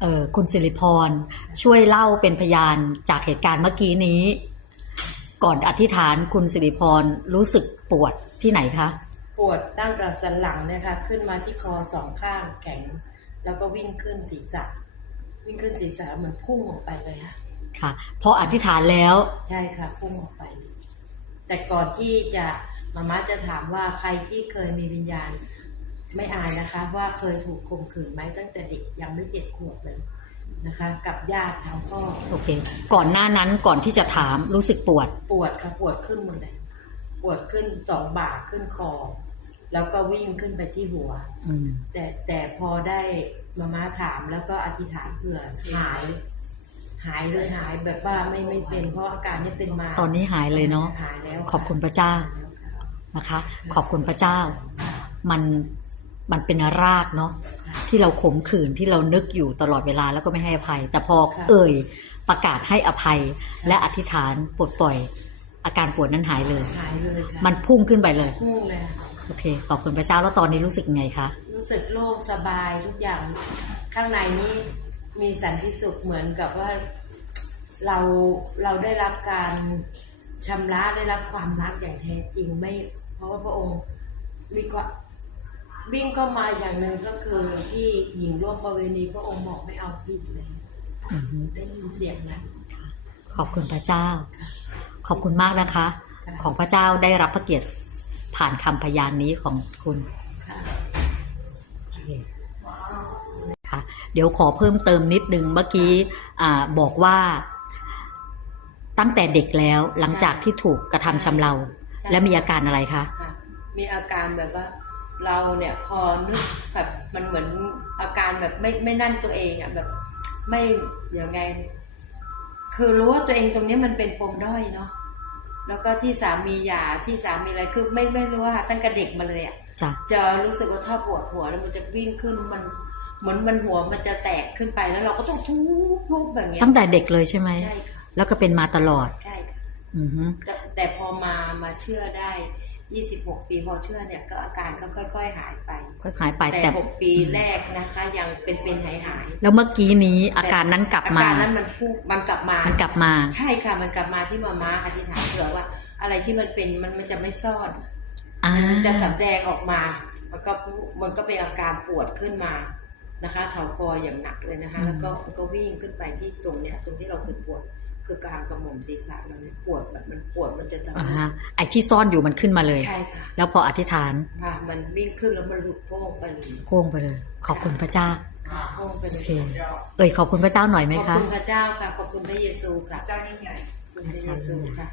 เอ่อคุณสิริพร ช่วยเล่าเป็นพยานจากเหตุการณ์เมื่อกี้นี้ ก่อนอธิษฐานคุณสิริพรรู้สึกปวดที่ไหนคะ ปวดตั้งแต่สันหลังเนะคะ ขึ้นมาที่คอสองข้างแข็ง แล้วก็วิ่งขึ้นศีรษะ วิ่งขึ้นศีรษะเหมือนพุ่งออกไปเลยค่ะค่ะพออธิษฐานแล้วใช่ค่ะพุ่งออกไป แต่ก่อนที่จะมาม่าจะถามว่าใครที่เคยมีวิญญาณ ไม่อายนะคะ ว่าเคยถูกข่มขืนไหมตั้งแต่เด็กยังไม่เจ็ดขวบเลยนะคะ กับญาติเขาก็โอเค ก่อนหน้านั้นก่อนที่จะถามรู้สึกปวด ปวดค่ะปวดขึ้นหมดเลยปวดขึ้นสองบ่าขึ้นคอแล้วก็วิ่งขึ้นไปที่หัวอืมแต่แต่พอได้มาม่าถามแล้วก็อธิษฐานเผื่อหาย หายเลยหายแบบว่าไม่ไม่เป็นเพราะอาการนี้เป็นมา ตอนนี้หายเลยเนาะหายแล้วขอบคุณพระเจ้านะคะ ขอบคุณพระเจ้า มัน มันเป็นรากเนาะที่เราขมขื่นที่เรานึกอยู่ตลอดเวลาแล้วก็ไม่ให้อภัย แต่พอเอ่ยประกาศให้อภัยและอธิษฐานปลดปล่อย อาการปวดนั้นหายเลยหายเลยค่ะมันพุ่งขึ้นไปเลยพุ่งเลยค่ะโอเคขอบคุณพระเจ้าแล้วตอนนี้รู้สึกไงคะรู้สึกโล่งสบายทุกอย่างข้างในนี้มีสันติสุขเหมือนกับว่าเราเราได้รับการชำระได้รับความรักอย่างแท้จริงไม่ เพราะว่าพระองค์มีความ วิ่งเข้ามาอย่างหนึ่งก็คือที่หญิงร่วมประเวณีพระองค์บอกไม่เอาผิดเลยอือฮึได้ยินเสียงนะขอบคุณพระเจ้า ขอบคุณมากนะคะค่ะของพระเจ้าได้รับพระเกียรติผ่านคำพยานนี้ของคุณค่ะโอเคค่ะเดี๋ยวขอเพิ่มเติมนิดนึงเมื่อกี้อ่าบอกว่าตั้งแต่เด็กแล้วหลังจากที่ถูกกระทำชำเรา และมีอาการอะไรคะค่ะมีอาการแบบว่า เราเนี่ยพอนึกแบบมันเหมือนอาการแบบไม่ไม่นั่นตัวเองอะแบบไม่ยังไง คือรู้ว่าตัวเองตรงนี้มันเป็นปมด้อยเนาะแล้วก็ที่สามีหย่าที่สามีอะไรคือไม่ไม่รู้ว่าตั้งแต่เด็กมาเลยอะจ้ะจะรู้สึกว่าชอบปวดหัวแล้วมันจะวิ่งขึ้นมันเหมือนมันหัวมันจะแตกขึ้นไปแล้วเราก็ต้องทุบทุบแบบเนี้ยตั้งแต่เด็กเลยใช่ไหมใช่ค่ะแล้วก็เป็นมาตลอดใช่ค่ะอือฮึแต่แต่พอมามาเชื่อได้ 26ปีพอเชื่อเนี่ยก็อาการก็ค่อย ๆ หายไป ค่อยหายไปแต่แต่6ปีแรกนะคะ ยังเป็นเป็นหายหายแล้วเมื่อกี้นี้อาการนั้นกลับมาอาการนั้นมันพุ่งมันกลับมา มันกลับมา ใช่ค่ะ มันกลับมาที่มาม่าอธิษฐานเผื่อว่า อะไรที่มันเป็นมันมันจะไม่ซ่อนอ่ามันจะสำแดงออกมา มันก็มันก็เป็นอาการปวดขึ้นมานะคะเถากออย่างหนักเลยนะคะ แล้วก็มันก็วิ่งขึ้นไปที่ตรงเนี้ยตรงที่เราเคยปวด คือกลางกระหม่อมศีรษะมันปวดแบบมันปวดมันจะทำอ่าฮะไอ้ที่ซ่อนอยู่มันขึ้นมาเลยใช่ค่ะแล้วพออธิษฐานค่ะมันวิ่งขึ้นแล้วมันหลุดโป้งไปเลยโค้งไปเลย ขอบคุณพระเจ้าค่ะโป้งไปเลโอยเคเอ่ยขอบคุณพระเจ้าหน่อยไหมขอบคะคุณพระเจ้าค่ะขอบคุณพระเยซูค่ะเจ้ายิ่งใหญ่ขอบคุณพระเยซูค่ะ